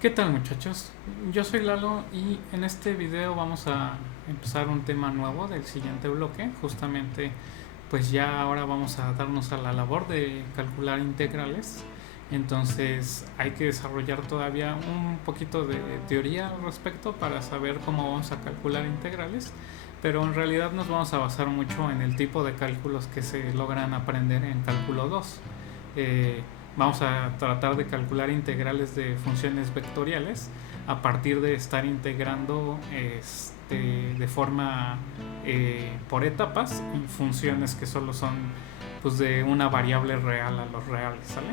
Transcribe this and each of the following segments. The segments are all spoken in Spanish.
¿Qué tal, muchachos? Yo soy Lalo y en este video vamos a empezar un tema nuevo del siguiente bloque. Justamente pues ya ahora vamos a darnos a la labor de calcular integrales. Entonces hay que desarrollar todavía un poquito de teoría al respecto para saber cómo vamos a calcular integrales. Pero en realidad nos vamos a basar mucho en el tipo de cálculos que se logran aprender en cálculo 2. Eh, Vamos a tratar de calcular integrales de funciones vectoriales a partir de estar integrando de forma por etapas funciones que solo son pues de una variable real a los reales, ¿sale?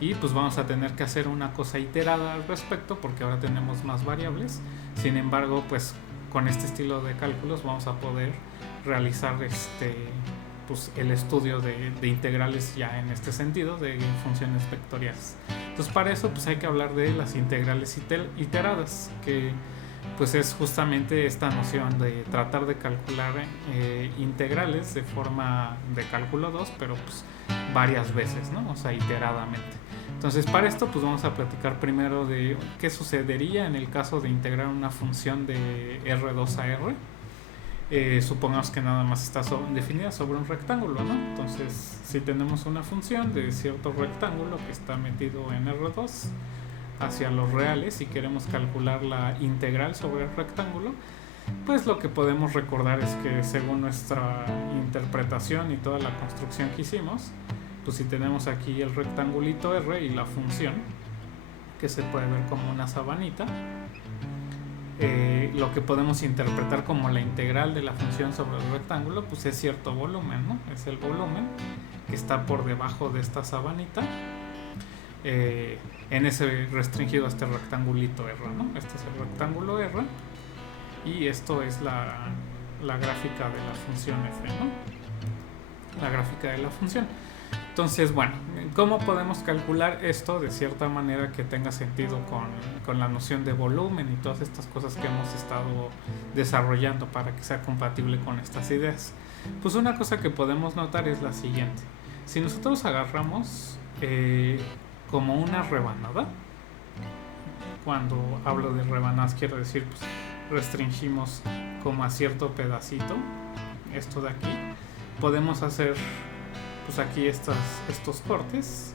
Y pues vamos a tener que hacer una cosa iterada al respecto porque ahora tenemos más variables. Sin embargo, pues con este estilo de cálculos vamos a poder realizar pues el estudio de integrales ya en este sentido de funciones vectoriales. Entonces para eso pues hay que hablar de las integrales iteradas, que pues es justamente esta noción de tratar de calcular integrales de forma de cálculo 2, pero pues varias veces, ¿no? O sea, iteradamente. Entonces para esto pues vamos a platicar primero de qué sucedería en el caso de integrar una función de R2 a R. Supongamos que nada más está definida sobre un rectángulo, ¿no? Entonces, si tenemos una función de cierto rectángulo que está metido en R2 hacia los reales y queremos calcular la integral sobre el rectángulo, pues lo que podemos recordar es que según nuestra interpretación y toda la construcción que hicimos, pues si tenemos aquí el rectangulito R y la función, que se puede ver como una sabanita, lo que podemos interpretar como la integral de la función sobre el rectángulo pues es cierto volumen, ¿no? Es el volumen que está por debajo de esta sabanita, en ese restringido a este rectangulito R, ¿no? Este es el rectángulo R y esto es la gráfica de la función f, ¿no? La gráfica de la función. Entonces, bueno, ¿cómo podemos calcular esto de cierta manera que tenga sentido con la noción de volumen y todas estas cosas que hemos estado desarrollando para que sea compatible con estas ideas? Pues una cosa que podemos notar es la siguiente. Si nosotros agarramos como una rebanada, cuando hablo de rebanadas quiero decir pues restringimos como a cierto pedacito, esto de aquí, podemos hacer pues aquí estos cortes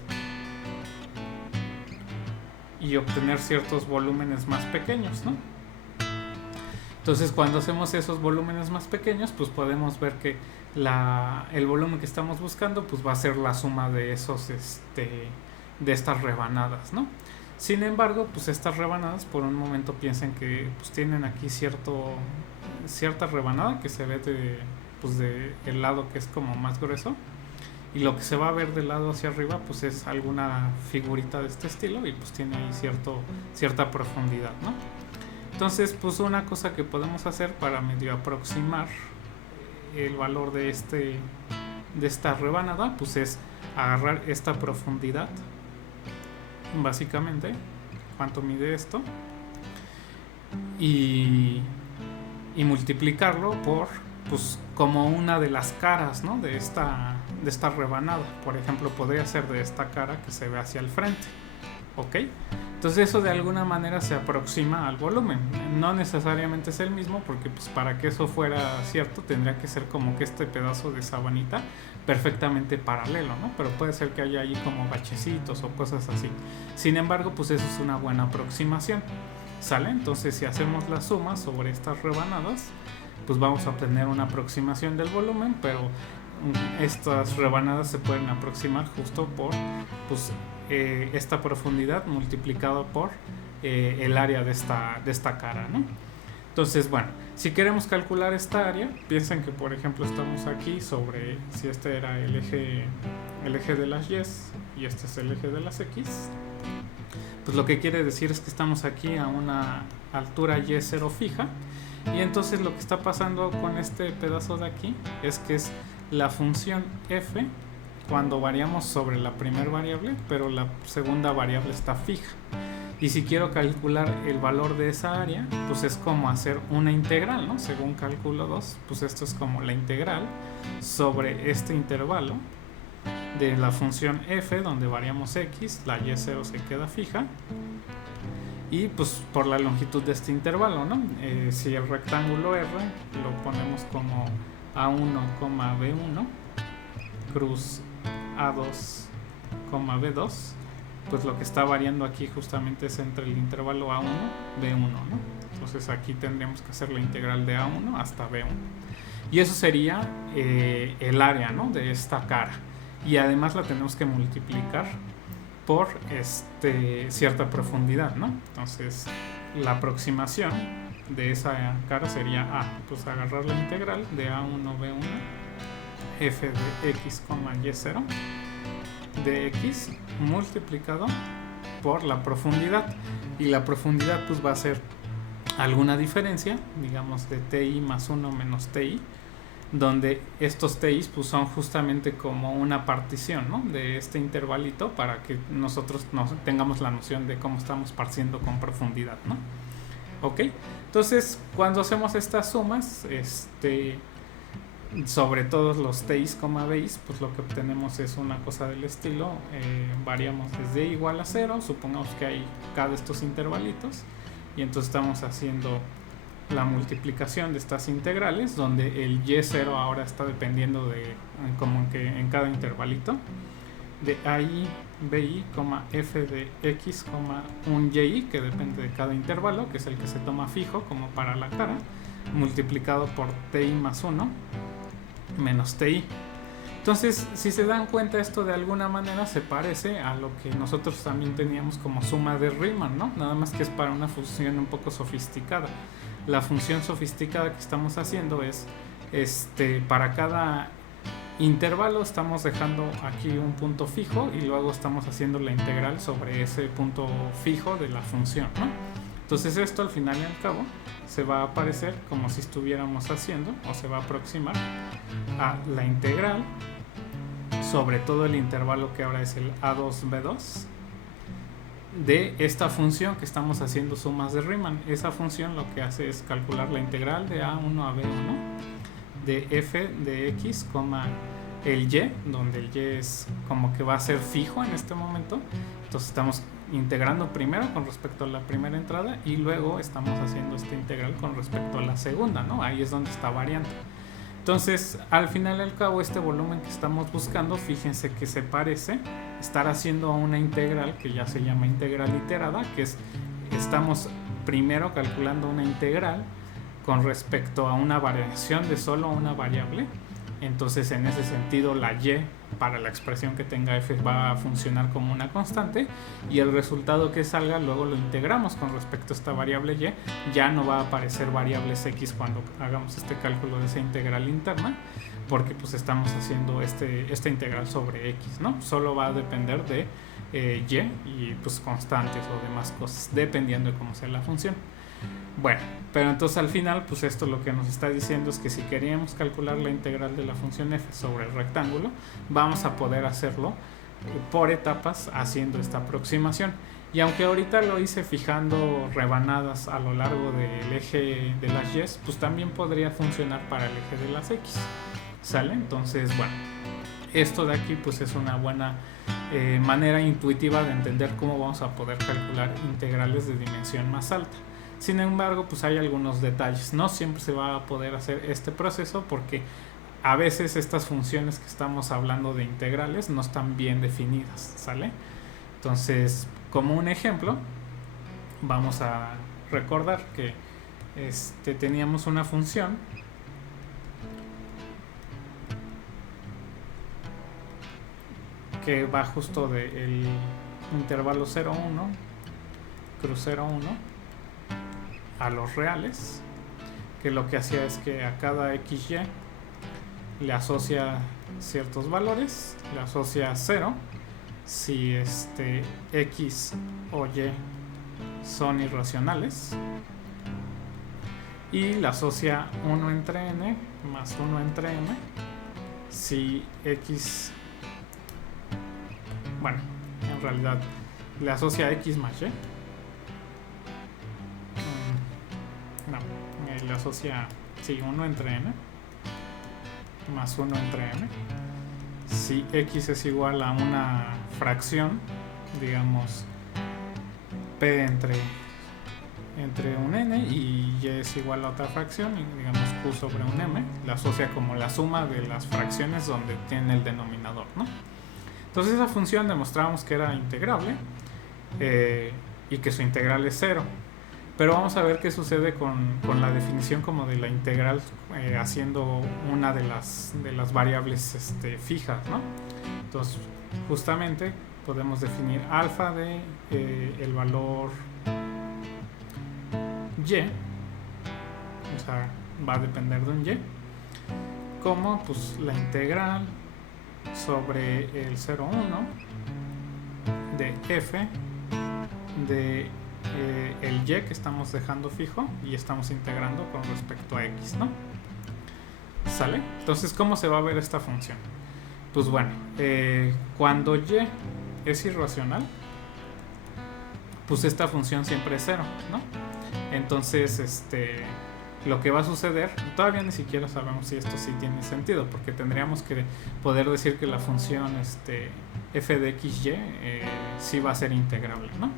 y obtener ciertos volúmenes más pequeños, ¿no? Entonces cuando hacemos esos volúmenes más pequeños pues podemos ver que el volumen que estamos buscando pues va a ser la suma de esos de estas rebanadas, ¿no? Sin embargo, pues estas rebanadas por un momento piensen que pues tienen aquí cierta rebanada que se ve de el lado que es como más grueso, y lo que se va a ver del lado hacia arriba pues es alguna figurita de este estilo y pues tiene ahí cierta profundidad, ¿no? Entonces pues una cosa que podemos hacer para medio aproximar el valor de esta rebanada pues es agarrar esta profundidad, básicamente cuánto mide esto, y multiplicarlo por pues como una de las caras, ¿no? de esta rebanada. Por ejemplo, podría ser de esta cara que se ve hacia el frente, ¿ok? Entonces eso de alguna manera se aproxima al volumen. No necesariamente es el mismo porque pues para que eso fuera cierto tendría que ser como que este pedazo de sabanita perfectamente paralelo, ¿no? Pero puede ser que haya ahí como bachecitos o cosas así. Sin embargo, pues eso es una buena aproximación, ¿sale? Entonces si hacemos la suma sobre estas rebanadas pues vamos a obtener una aproximación del volumen, pero estas rebanadas se pueden aproximar justo por pues, esta profundidad multiplicado por el área de esta cara, ¿no? Entonces, bueno, si queremos calcular esta área, piensen que por ejemplo estamos aquí sobre, si este era el eje de las y y este es el eje de las x, pues lo que quiere decir es que estamos aquí a una altura y0 fija. Y entonces lo que está pasando con este pedazo de aquí es que es la función f cuando variamos sobre la primera variable, pero la segunda variable está fija. Y si quiero calcular el valor de esa área, pues es como hacer una integral, ¿no? Según cálculo 2, pues esto es como la integral sobre este intervalo de la función f donde variamos x, la y0 se queda fija, y pues por la longitud de este intervalo, ¿no? Si el rectángulo R lo ponemos como A1, B1 cruz A2, B2, pues lo que está variando aquí justamente es entre el intervalo A1, B1, ¿no? Entonces aquí tendríamos que hacer la integral de A1 hasta B1. Y eso sería el área, ¿no?, de esta cara. Y además la tenemos que multiplicar por cierta profundidad, ¿no? Entonces la aproximación de esa cara sería pues agarrar la integral de A1, B1, f de x, y0 de x multiplicado por la profundidad, y la profundidad pues va a ser alguna diferencia, digamos de ti más 1 menos ti, donde estos ti's pues son justamente como una partición, ¿no?, de este intervalito, para que nosotros tengamos la noción de cómo estamos partiendo con profundidad, ¿no? Ok, entonces cuando hacemos estas sumas, sobre todos los ti's, b's, pues lo que obtenemos es una cosa del estilo, variamos desde igual a 0, supongamos que hay cada estos intervalitos, y entonces estamos haciendo la multiplicación de estas integrales, donde el y0 ahora está dependiendo de, como que en cada intervalito, de ai, bi, f de x, un y, que depende de cada intervalo, que es el que se toma fijo como para la cara, multiplicado por ti más 1 menos ti. Entonces, si se dan cuenta, esto de alguna manera se parece a lo que nosotros también teníamos como suma de Riemann, ¿no? Nada más que es para una función un poco sofisticada. La función sofisticada que estamos haciendo es, para cada intervalo estamos dejando aquí un punto fijo y luego estamos haciendo la integral sobre ese punto fijo de la función, ¿no? Entonces esto al final y al cabo se va a parecer como si estuviéramos haciendo, o se va a aproximar a la integral sobre todo el intervalo que ahora es el A2, B2 de esta función que estamos haciendo sumas de Riemann. Esa función lo que hace es calcular la integral de A1 a B1 de f de x, el y, donde el y es como que va a ser fijo en este momento. Entonces estamos integrando primero con respecto a la primera entrada y luego estamos haciendo esta integral con respecto a la segunda, ¿no? Ahí es donde está variando. Entonces, al final y al cabo, este volumen que estamos buscando, fíjense que se parece estar haciendo una integral que ya se llama integral iterada, que es, estamos primero calculando una integral con respecto a una variación de solo una variable. Entonces, en ese sentido, la y para la expresión que tenga f va a funcionar como una constante, y el resultado que salga luego lo integramos con respecto a esta variable y. Ya no va a aparecer variables x cuando hagamos este cálculo de esa integral interna, porque pues estamos haciendo esta integral sobre x, ¿no? Solo va a depender de y pues constantes o demás cosas, dependiendo de cómo sea la función. Bueno, pero entonces al final pues esto lo que nos está diciendo es que si queríamos calcular la integral de la función f sobre el rectángulo, vamos a poder hacerlo por etapas haciendo esta aproximación. Y aunque ahorita lo hice fijando rebanadas a lo largo del eje de las y, pues también podría funcionar para el eje de las x, ¿sale? Entonces, bueno, esto de aquí pues es una buena manera intuitiva de entender cómo vamos a poder calcular integrales de dimensión más alta. Sin embargo, pues hay algunos detalles. No siempre se va a poder hacer este proceso porque a veces estas funciones que estamos hablando de integrales no están bien definidas, ¿sale? Entonces, como un ejemplo, vamos a recordar que teníamos una función que va justo del intervalo 0,1, cruz 0,1, a los reales, que lo que hacía es que a cada xy le asocia ciertos valores, le asocia 0 si x o y son irracionales, y le asocia 1 entre n más 1 entre m si x, bueno, en realidad le asocia x más y, le asocia 1 entre n más 1 entre n si x es igual a una fracción, digamos p entre entre un n y y es igual a otra fracción, y digamos q sobre un m, la asocia como la suma de las fracciones donde tiene el denominador, ¿no? Entonces esa función demostrábamos que era integrable y que su integral es 0. Pero vamos a ver qué sucede con la definición como de la integral haciendo una de las variables fijas, ¿no? Entonces justamente podemos definir alfa de el valor y, o sea, va a depender de un y, como pues la integral sobre el 0,1 de f de el y que estamos dejando fijo y estamos integrando con respecto a x, ¿no? ¿Sale? Entonces, ¿cómo se va a ver esta función? Pues bueno, cuando y es irracional, pues esta función siempre es 0, ¿no? Entonces, lo que va a suceder, todavía ni siquiera sabemos si esto sí tiene sentido, porque tendríamos que poder decir que la función f de xy sí va a ser integrable, ¿no?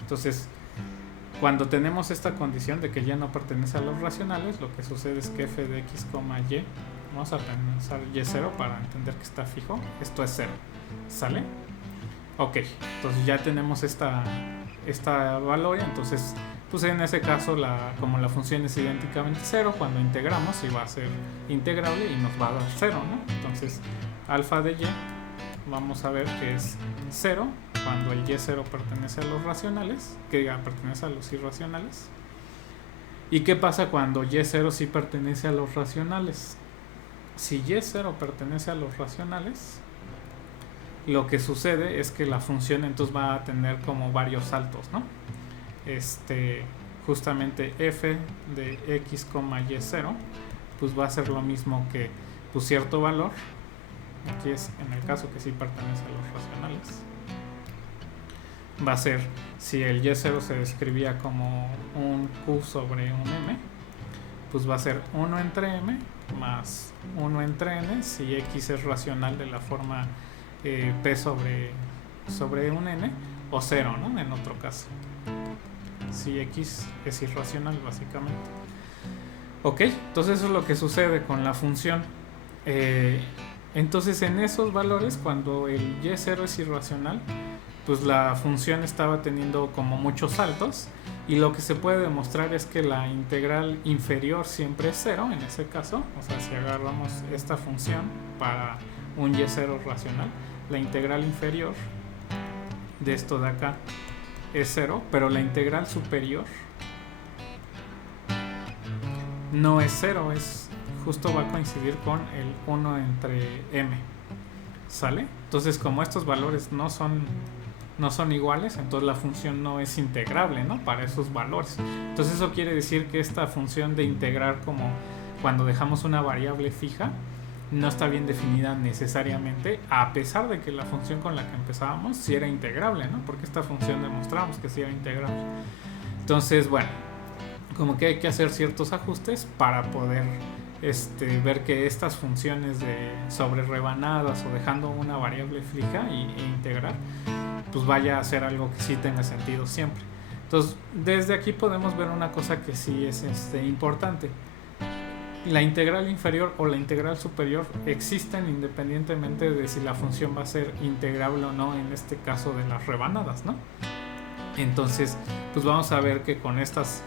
Entonces, cuando tenemos esta condición de que y no pertenece a los racionales, lo que sucede es que f de x, y, vamos a pensar y0 para entender que está fijo, esto es 0, ¿sale? Ok, entonces ya tenemos esta valor, entonces pues en ese caso como la función es idénticamente 0, cuando integramos sí va a ser integrable y nos va a dar 0, ¿no? Entonces alfa de y vamos a ver que es 0 cuando el y0 pertenece a los racionales, pertenece a los irracionales. ¿Y qué pasa cuando y0 sí pertenece a los racionales? Si y0 pertenece a los racionales, lo que sucede es que la función entonces va a tener como varios saltos, ¿no? Justamente f de x, y0 pues va a ser lo mismo que pues cierto valor, aquí es en el caso que sí pertenece a los racionales, va a ser, si el y0 se describía como un q sobre un m, pues va a ser 1 entre m más 1 entre n si x es racional de la forma p sobre un n, o 0, ¿no? En otro caso, si x es irracional básicamente. Ok, entonces eso es lo que sucede con la función. Entonces en esos valores, cuando el y0 es irracional, pues la función estaba teniendo como muchos saltos, y lo que se puede demostrar es que la integral inferior siempre es 0 en ese caso. O sea, si agarramos esta función para un y0 racional, la integral inferior de esto de acá es 0, pero la integral superior no es 0, es justo va a coincidir con el 1 entre m, ¿sale? Entonces, como estos valores no son iguales, entonces la función no es integrable, ¿no? Para esos valores. Entonces eso quiere decir que esta función de integrar, como cuando dejamos una variable fija, no está bien definida necesariamente, a pesar de que la función con la que empezábamos sí era integrable, ¿no? Porque esta función demostramos que sí era integrable. Entonces, bueno, como que hay que hacer ciertos ajustes para poder ver que estas funciones de sobre rebanadas o dejando una variable fija e integrar, pues vaya a ser algo que sí tenga sentido siempre. Entonces, desde aquí podemos ver una cosa que sí es importante. La integral inferior o la integral superior existen independientemente de si la función va a ser integrable o no, en este caso de las rebanadas, ¿no? Entonces, pues vamos a ver que con estas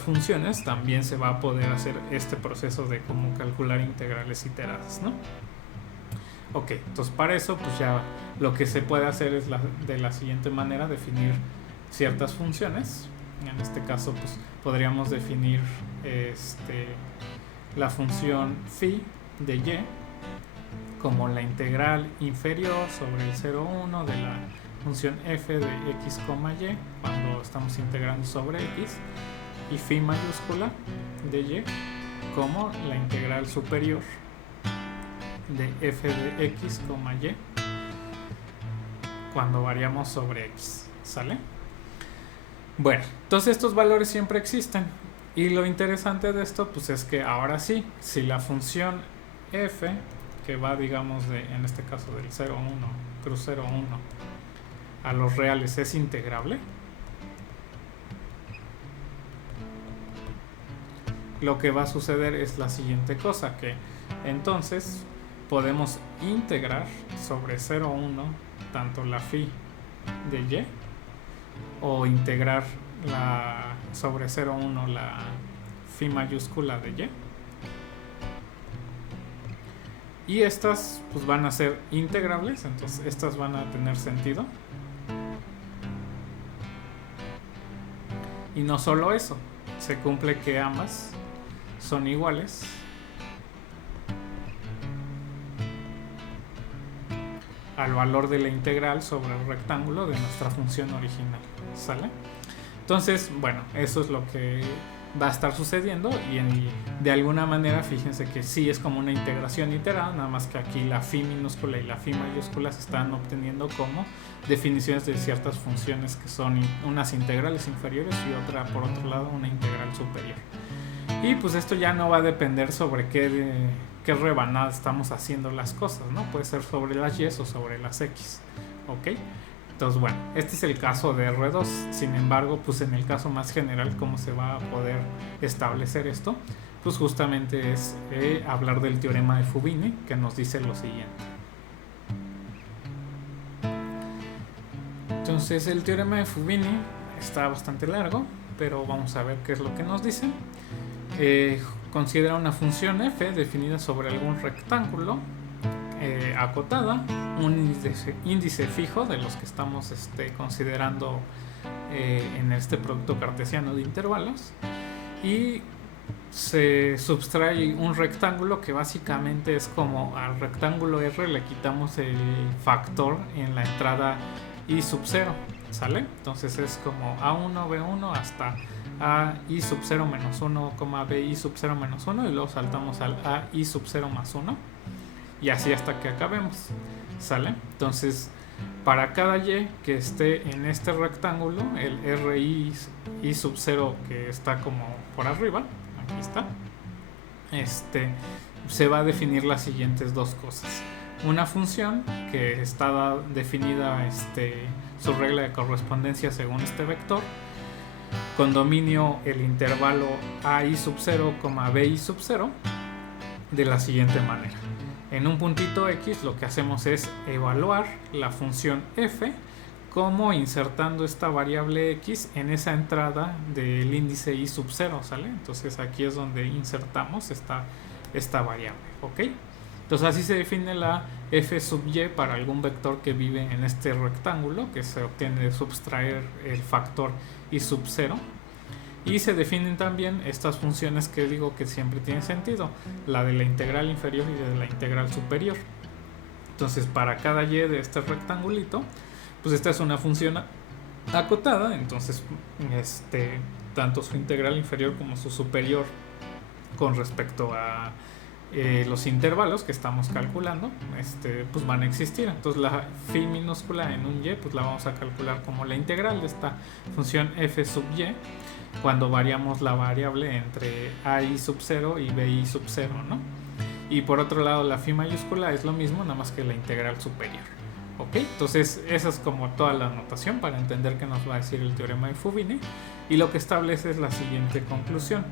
funciones también se va a poder hacer este proceso de cómo calcular integrales iteradas, ¿no? Ok, entonces para eso pues ya lo que se puede hacer es de la siguiente manera: definir ciertas funciones. En este caso pues podríamos definir la función phi de y como la integral inferior sobre el 0,1 de la función f de x, y cuando estamos integrando sobre x, y phi mayúscula de y como la integral superior de f de x, y cuando variamos sobre x, ¿sale? Bueno, entonces estos valores siempre existen, y lo interesante de esto pues es que ahora sí, si la función f, que va digamos en este caso del 0,1, cruz 0,1 a los reales, es integrable, lo que va a suceder es la siguiente cosa, que entonces podemos integrar sobre 0,1 tanto la phi de y, o integrar sobre 0,1 la phi mayúscula de y. Y estas pues van a ser integrables, entonces estas van a tener sentido. Y no solo eso, se cumple que ambas son iguales al valor de la integral sobre el rectángulo de nuestra función original, ¿sale? Entonces, bueno, eso es lo que va a estar sucediendo y de alguna manera fíjense que sí es como una integración iterada, nada más que aquí la phi minúscula y la phi mayúscula se están obteniendo como definiciones de ciertas funciones que son unas integrales inferiores y otra, por otro lado, una integral superior. Y pues esto ya no va a depender sobre qué rebanada estamos haciendo las cosas, ¿no? Puede ser sobre las y o sobre las x, ¿ok? Entonces, bueno, este es el caso de R2. Sin embargo, pues en el caso más general, ¿cómo se va a poder establecer esto? Pues justamente es hablar del teorema de Fubini, que nos dice lo siguiente. Entonces, el teorema de Fubini está bastante largo, pero vamos a ver qué es lo que nos dice. Considera una función f definida sobre algún rectángulo acotada, un índice fijo de los que estamos considerando en este producto cartesiano de intervalos, y se subtrae un rectángulo que básicamente es como al rectángulo R le quitamos el factor en la entrada i sub 0, ¿sale? Entonces es como a1, b1 hasta a i sub 0 menos 1, b i sub 0 menos 1, y luego saltamos al a i sub 0 más 1, y así hasta que acabemos, ¿sale? Entonces, para cada y que esté en este rectángulo, el ri i sub 0 que está como por arriba, aquí está, se va a definir las siguientes dos cosas. Una función que está definida su regla de correspondencia según este vector, con dominio el intervalo a i sub 0, b i sub 0, de la siguiente manera. En un puntito x lo que hacemos es evaluar la función f como insertando esta variable x en esa entrada del índice i sub 0, ¿sale? Entonces aquí es donde insertamos esta variable, ¿ok? Entonces así se define la f sub y para algún vector que vive en este rectángulo, que se obtiene de subtraer el factor i sub 0. Y se definen también estas funciones que digo que siempre tienen sentido, la de la integral inferior y de la integral superior. Entonces, para cada y de este rectangulito, pues esta es una función acotada, entonces tanto su integral inferior como su superior con respecto a los intervalos que estamos calculando, pues van a existir. Entonces la phi minúscula en un y, pues la vamos a calcular como la integral de esta función f sub y, cuando variamos la variable entre a i sub 0 y b i sub 0, ¿no? Y por otro lado la phi mayúscula es lo mismo, nada más que la integral superior, ¿ok? Entonces esa es como toda la notación para entender qué nos va a decir el teorema de Fubini, y lo que establece es la siguiente conclusión.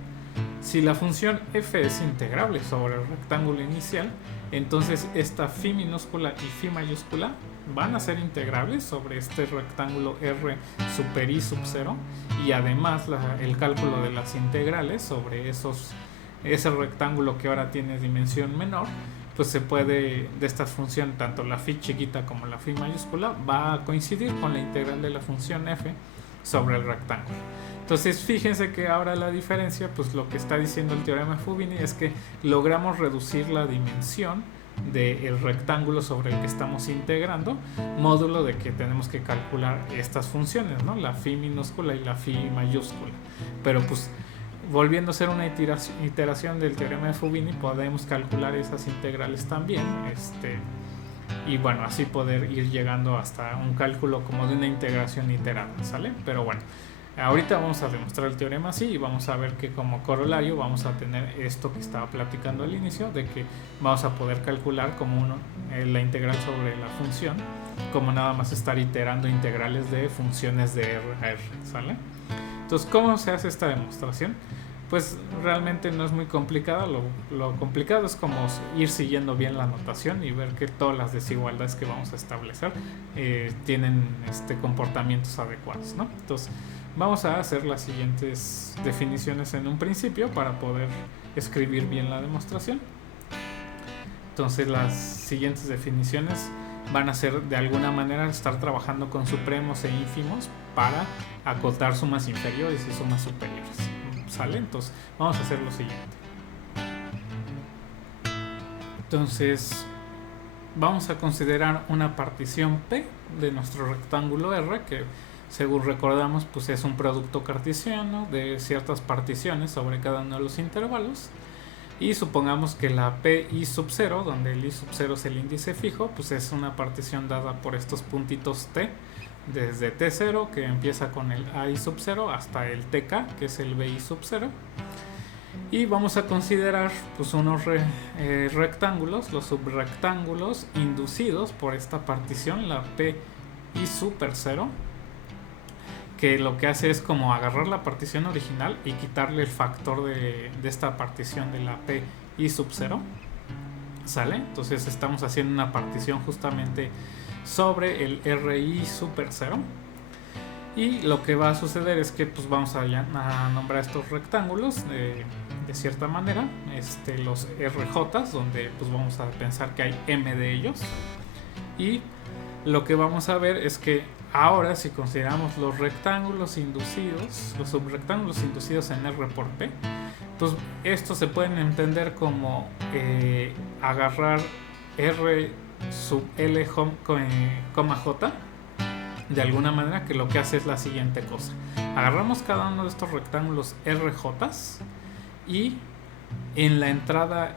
Si la función f es integrable sobre el rectángulo inicial, entonces esta phi minúscula y phi mayúscula van a ser integrables sobre este rectángulo R super I sub 0, y además el cálculo de las integrales sobre ese rectángulo que ahora tiene dimensión menor, pues se puede, de esta función, tanto la phi chiquita como la phi mayúscula va a coincidir con la integral de la función f sobre el rectángulo. Entonces fíjense que ahora la diferencia, pues lo que está diciendo el teorema de Fubini es que logramos reducir la dimensión del rectángulo sobre el que estamos integrando, módulo de que tenemos que calcular estas funciones, ¿no? La phi minúscula y la phi mayúscula. Pero pues volviendo a ser una iteración del teorema de Fubini, podemos calcular esas integrales también, y bueno, así poder ir llegando hasta un cálculo como de una integración iterada, ¿sale? Pero bueno, ahorita vamos a demostrar el teorema así, y vamos a ver que como corolario vamos a tener esto que estaba platicando al inicio, de que vamos a poder calcular como la integral sobre la función, como nada más estar iterando integrales de funciones de R a R, ¿sale? Entonces, ¿cómo se hace esta demostración? pues realmente no es muy complicada. Lo complicado es como ir siguiendo bien la notación y ver que todas las desigualdades que vamos a establecer tienen comportamientos adecuados, ¿no? Entonces vamos a hacer las siguientes definiciones en un principio para poder escribir bien la demostración. Entonces las siguientes definiciones van a ser de alguna manera estar trabajando con supremos e ínfimos para acotar sumas inferiores y sumas superiores. ¿Sale? Entonces vamos a hacer lo siguiente. Entonces vamos a considerar una partición P de nuestro rectángulo R, que según recordamos pues es un producto cartesiano de ciertas particiones sobre cada uno de los intervalos. Y supongamos que la P I sub 0, donde el I sub 0 es el índice fijo, pues es una partición dada por estos puntitos T, desde T0, que empieza con el AI sub 0, hasta el TK, que es el BI sub 0. Y vamos a considerar pues unos rectángulos, los subrectángulos inducidos por esta partición, la P I super 0, que lo que hace es como agarrar la partición original y quitarle el factor de esta partición de la P I sub 0. ¿Sale? Entonces estamos haciendo una partición justamente sobre el RI super 0. Y lo que va a suceder es que pues vamos a nombrar estos rectángulos de cierta manera, los RJ, donde pues vamos a pensar que hay M de ellos. Y lo que vamos a ver es que ahora, si consideramos los rectángulos inducidos, los subrectángulos inducidos en R por P, pues estos se pueden entender como agarrar R sub L, J, de alguna manera, que lo que hace es la siguiente cosa. Agarramos cada uno de estos rectángulos RJ y en la entrada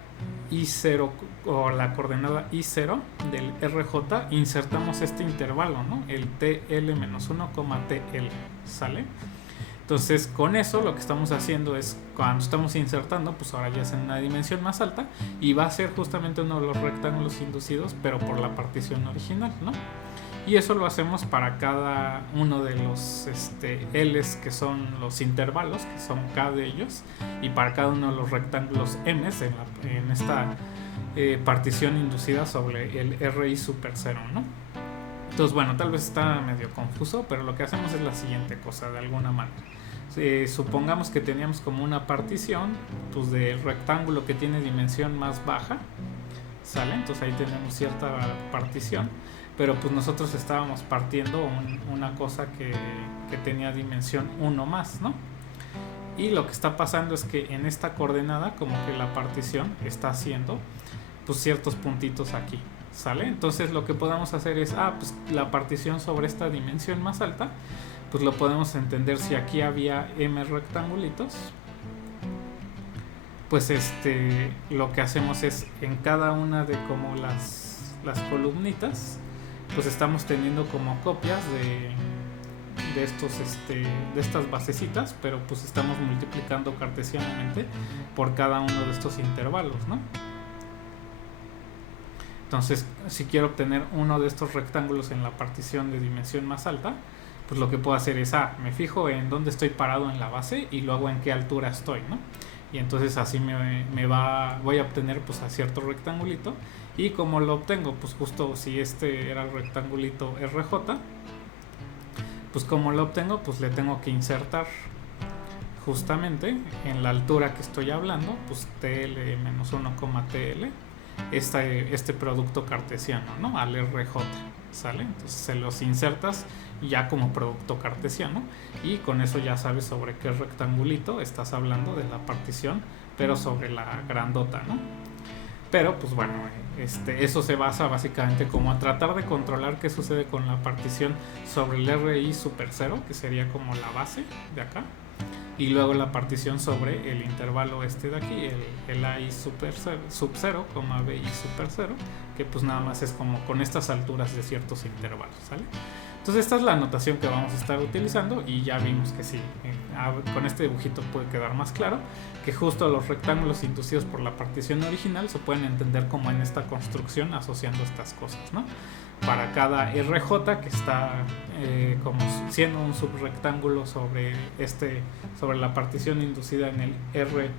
I0 o la coordenada I0 del RJ insertamos este intervalo, ¿no? El TL-1, TL, ¿sale? Entonces con eso lo que estamos haciendo es, cuando estamos insertando, pues ahora ya es en una dimensión más alta y va a ser justamente uno de los rectángulos inducidos, pero por la partición original, ¿no? Y eso lo hacemos para cada uno de los L's, que son los intervalos, que son K de ellos, y para cada uno de los rectángulos M's en esta partición inducida sobre el RI super 0, ¿no? Entonces, bueno, tal vez está medio confuso, pero lo que hacemos es la siguiente cosa, de alguna manera. Supongamos que teníamos como una partición pues del rectángulo que tiene dimensión más baja, ¿sale? Entonces ahí tenemos cierta partición, pero pues nosotros estábamos partiendo una cosa que tenía dimensión 1 más, ¿no? Y lo que está pasando es que en esta coordenada como que la partición está haciendo pues ciertos puntitos aquí, ¿sale? Entonces lo que podemos hacer es, pues la partición sobre esta dimensión más alta, pues lo podemos entender si aquí había M rectangulitos, pues lo que hacemos es en cada una de como las columnitas, pues estamos teniendo como copias de estas basecitas, pero pues estamos multiplicando cartesianamente por cada uno de estos intervalos, ¿no? Entonces, si quiero obtener uno de estos rectángulos en la partición de dimensión más alta, pues lo que puedo hacer es, me fijo en dónde estoy parado en la base y luego en qué altura estoy, ¿no? Y entonces así voy a obtener pues a cierto rectangulito. Y como lo obtengo, pues justo si este era el rectangulito RJ, pues como lo obtengo, pues le tengo que insertar justamente en la altura que estoy hablando, pues TL-1, TL, este producto cartesiano, ¿no? Al RJ, ¿sale? Entonces se los insertas ya como producto cartesiano y con eso ya sabes sobre qué rectangulito estás hablando de la partición, pero sobre la grandota, ¿no? Pero pues bueno, eso se basa básicamente como a tratar de controlar qué sucede con la partición sobre el RI super 0, que sería como la base de acá, y luego la partición sobre el intervalo de aquí, el AI sub 0, BI super 0, que pues nada más es como con estas alturas de ciertos intervalos, ¿sale? Entonces esta es la notación que vamos a estar utilizando y ya vimos que sí, con este dibujito puede quedar más claro que justo los rectángulos inducidos por la partición original se pueden entender como en esta construcción asociando estas cosas, ¿no? Para cada RJ que está como siendo un subrectángulo sobre la partición inducida en el R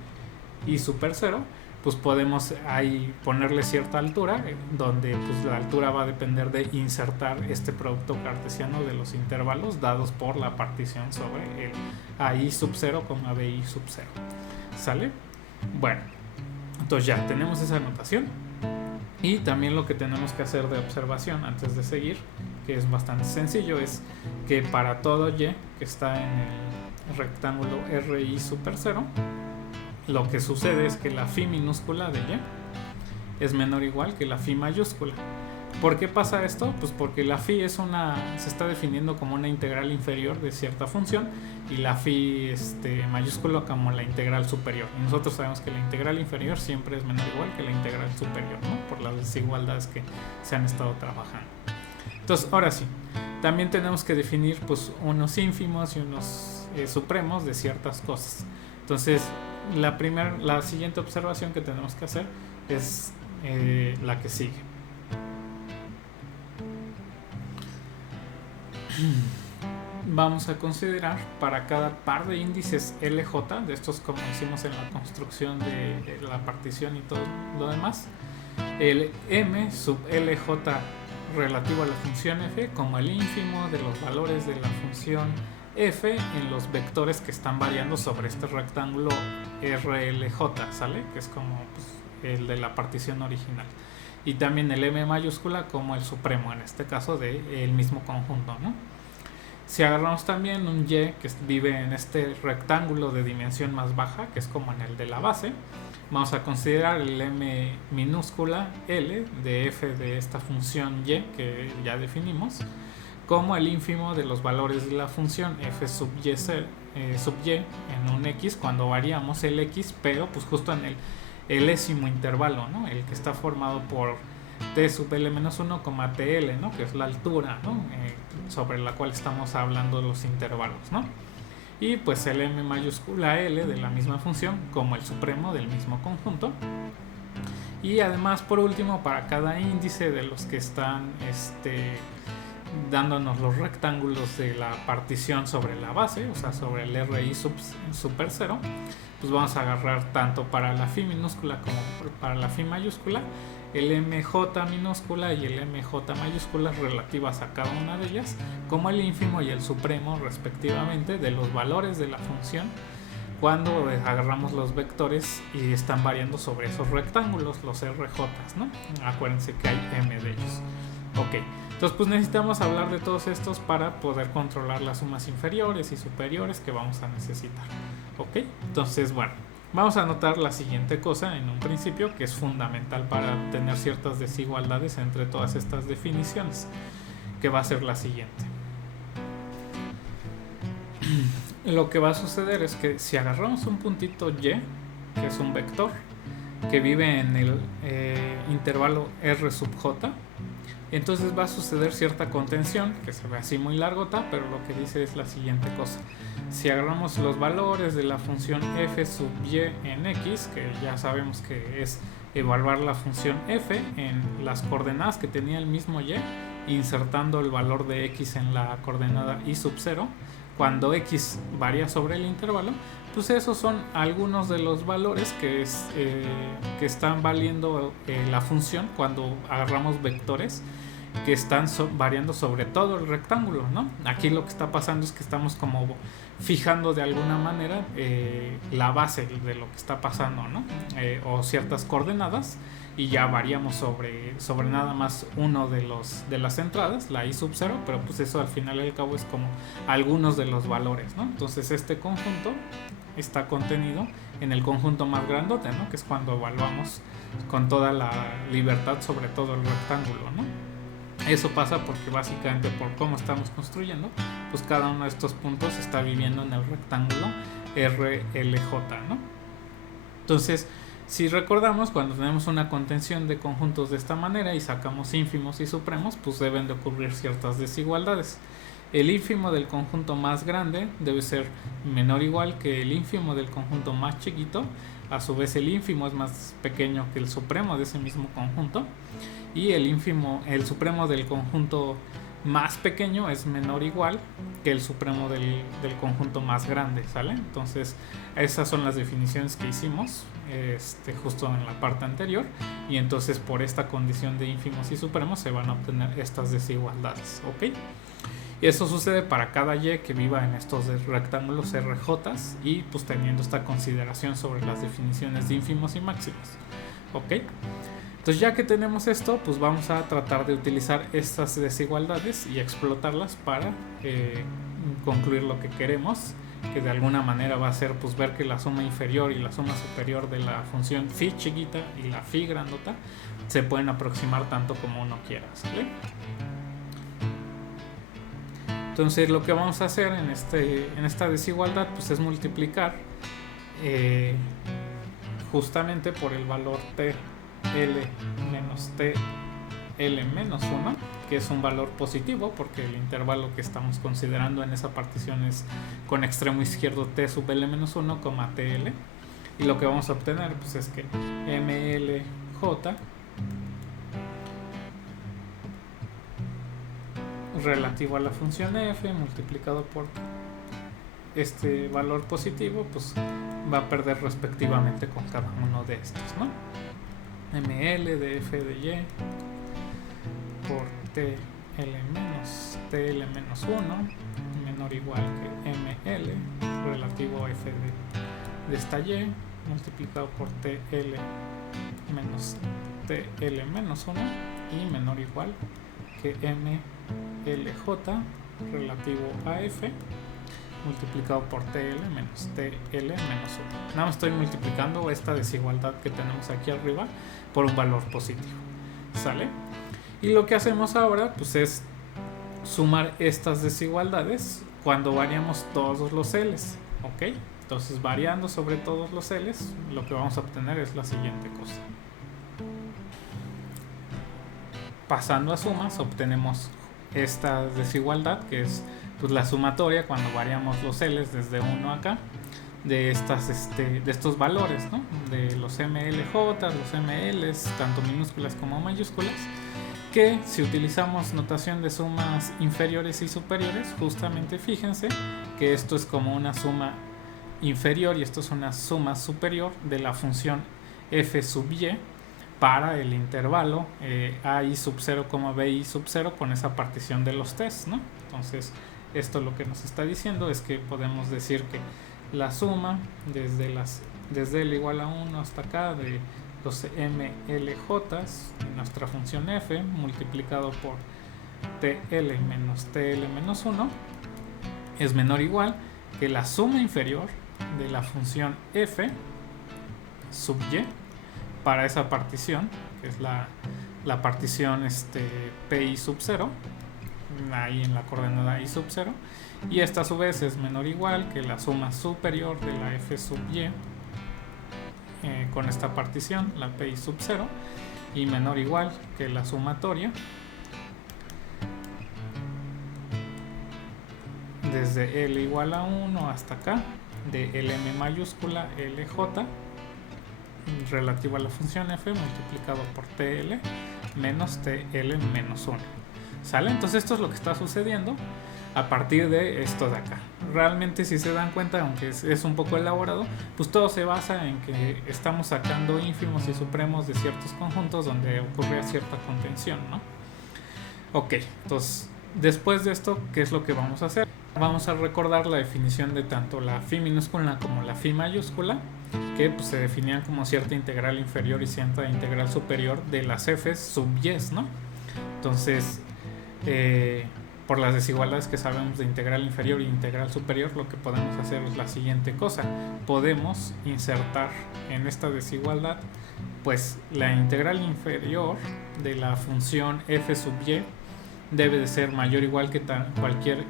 y super 0, pues podemos ahí ponerle cierta altura, donde pues la altura va a depender de insertar este producto cartesiano de los intervalos dados por la partición sobre el AI sub 0, BI sub 0. ¿Sale? Bueno, entonces ya tenemos esa notación. Y también lo que tenemos que hacer de observación antes de seguir, que es bastante sencillo, es que para todo Y que está en el rectángulo RI super 0, lo que sucede es que la phi minúscula de Y es menor o igual que la phi mayúscula. ¿Por qué pasa esto? Pues porque la phi se está definiendo como una integral inferior de cierta función y la phi mayúscula como la integral superior. Y nosotros sabemos que la integral inferior siempre es menor o igual que la integral superior, ¿no? Por las desigualdades que se han estado trabajando. Entonces, ahora sí, también tenemos que definir pues unos ínfimos y unos supremos de ciertas cosas. Entonces, la siguiente observación que tenemos que hacer es la que sigue. Vamos a considerar para cada par de índices LJ, de estos como hicimos en la construcción de la partición y todo lo demás, el M sub LJ relativo a la función f como el ínfimo de los valores de la función f en los vectores que están variando sobre este rectángulo RLJ, ¿sale? Que es como pues, el de la partición original. Y también el M mayúscula como el supremo, en este caso del mismo conjunto, ¿no? Si agarramos también un Y que vive en este rectángulo de dimensión más baja, que es como en el de la base, vamos a considerar el M minúscula L de f de esta función Y que ya definimos como el ínfimo de los valores de la función f sub y en un x cuando variamos el x, pero pues justo en el décimo intervalo, ¿no? El que está formado por t sub l menos 1, tl, ¿no? Que es la altura, ¿no? Sobre la cual estamos hablando los intervalos, ¿no? Y pues el m mayúscula l de la misma función como el supremo del mismo conjunto. Y además, por último, para cada índice de los que están dándonos los rectángulos de la partición sobre la base, o sea, sobre el RI super 0, pues vamos a agarrar tanto para la phi minúscula como para la phi mayúscula el MJ minúscula y el MJ mayúscula relativas a cada una de ellas, como el ínfimo y el supremo respectivamente de los valores de la función cuando agarramos los vectores y están variando sobre esos rectángulos, los RJs, ¿no? Acuérdense que hay M de ellos. Ok, entonces pues necesitamos hablar de todos estos para poder controlar las sumas inferiores y superiores que vamos a necesitar. Ok, entonces bueno, vamos a notar la siguiente cosa en un principio que es fundamental para tener ciertas desigualdades entre todas estas definiciones, que va a ser la siguiente. Lo que va a suceder es que si agarramos un puntito Y, que es un vector, que vive en el intervalo R sub J, entonces va a suceder cierta contención, que se ve así muy largota, pero lo que dice es la siguiente cosa. Si agarramos los valores de la función f sub y en x, que ya sabemos que es evaluar la función f en las coordenadas que tenía el mismo y, insertando el valor de x en la coordenada y sub 0, cuando x varía sobre el intervalo, pues esos son algunos de los valores que están valiendo la función cuando agarramos vectores que están variando sobre todo el rectángulo, ¿no? Aquí lo que está pasando es que estamos como fijando de alguna manera la base de lo que está pasando, ¿no? O ciertas coordenadas, y ya variamos sobre nada más uno de las entradas, la i sub 0, pero pues eso al final y al cabo es como algunos de los valores, ¿no? Entonces este conjunto está contenido en el conjunto más grandote, ¿no? Que es cuando evaluamos con toda la libertad sobre todo el rectángulo, ¿no? Eso pasa porque básicamente por cómo estamos construyendo, pues cada uno de estos puntos está viviendo en el rectángulo RLJ, ¿no? Entonces, Si recordamos, cuando tenemos una contención de conjuntos de esta manera y sacamos ínfimos y supremos, pues deben de ocurrir ciertas desigualdades. El ínfimo del conjunto más grande debe ser menor o igual que el ínfimo del conjunto más chiquito. A su vez, el ínfimo es más pequeño que el supremo de ese mismo conjunto. Y el supremo del conjunto más pequeño es menor o igual que el supremo del conjunto más grande, ¿sale? Entonces, esas son las definiciones que hicimos justo en la parte anterior, y entonces por esta condición de ínfimos y supremos se van a obtener estas desigualdades, ¿ok? Y eso sucede para cada y que viva en estos rectángulos RJ, y pues teniendo esta consideración sobre las definiciones de ínfimos y máximos, ¿ok? Entonces, ya que tenemos esto, pues vamos a tratar de utilizar estas desigualdades y explotarlas para concluir lo que queremos, que de alguna manera va a ser pues ver que la suma inferior y la suma superior de la función phi chiquita y la phi grandota se pueden aproximar tanto como uno quiera, ¿sale? Entonces, lo que vamos a hacer en esta desigualdad pues es multiplicar justamente por el valor t L menos T L menos 1, que es un valor positivo porque el intervalo que estamos considerando en esa partición es con extremo izquierdo T sub L menos 1, TL, y lo que vamos a obtener pues es que MLJ relativo a la función f multiplicado por este valor positivo pues va a perder respectivamente con cada uno de estos, ¿no? ML de f de y por TL menos TL menos 1 menor o igual que ML relativo a f de esta y multiplicado por TL menos TL menos 1 y menor o igual que MLJ relativo a f multiplicado por TL menos TL menos 1. Nada más estoy multiplicando esta desigualdad que tenemos aquí arriba por un valor positivo, ¿sale? Y lo que hacemos ahora pues es sumar estas desigualdades cuando variamos todos los L's, ¿ok? Entonces, variando sobre todos los L's, lo que vamos a obtener es la siguiente cosa. Pasando a sumas, obtenemos esta desigualdad que es pues la sumatoria cuando variamos los L's desde 1 acá de estos valores, ¿no? De los MLJ, los MLs, tanto minúsculas como mayúsculas, que si utilizamos notación de sumas inferiores y superiores, justamente fíjense que esto es como una suma inferior y esto es una suma superior de la función f sub y para el intervalo a_i sub 0, b_i sub 0 con esa partición de los t's, ¿no? Entonces, esto lo que nos está diciendo es que podemos decir que la suma desde L igual a 1 hasta acá de los MLJs de nuestra función f multiplicado por TL menos TL menos 1 es menor o igual que la suma inferior de la función f sub y para esa partición, que es la partición pi sub 0, ahí en la coordenada i sub 0, y esta a su vez es menor o igual que la suma superior de la f sub y con esta partición, la pi sub 0, y menor o igual que la sumatoria desde L igual a 1 hasta acá de LM mayúscula LJ relativo a la función f multiplicado por TL menos TL menos 1. ¿Sale? Entonces esto es lo que está sucediendo a partir de esto de acá. Realmente, si se dan cuenta, aunque es un poco elaborado, pues todo se basa en que estamos sacando ínfimos y supremos de ciertos conjuntos donde ocurre cierta contención, ¿no? Ok, entonces después de esto, ¿qué es lo que vamos a hacer? Vamos a recordar la definición de tanto la phi minúscula como la phi mayúscula, que pues, se definían como cierta integral inferior y cierta integral superior de las f's sub y, ¿no? Entonces, por las desigualdades que sabemos de integral inferior e integral superior, lo que podemos hacer es la siguiente cosa. Podemos insertar en esta desigualdad pues la integral inferior de la función f sub y debe de ser mayor o igual que cualquier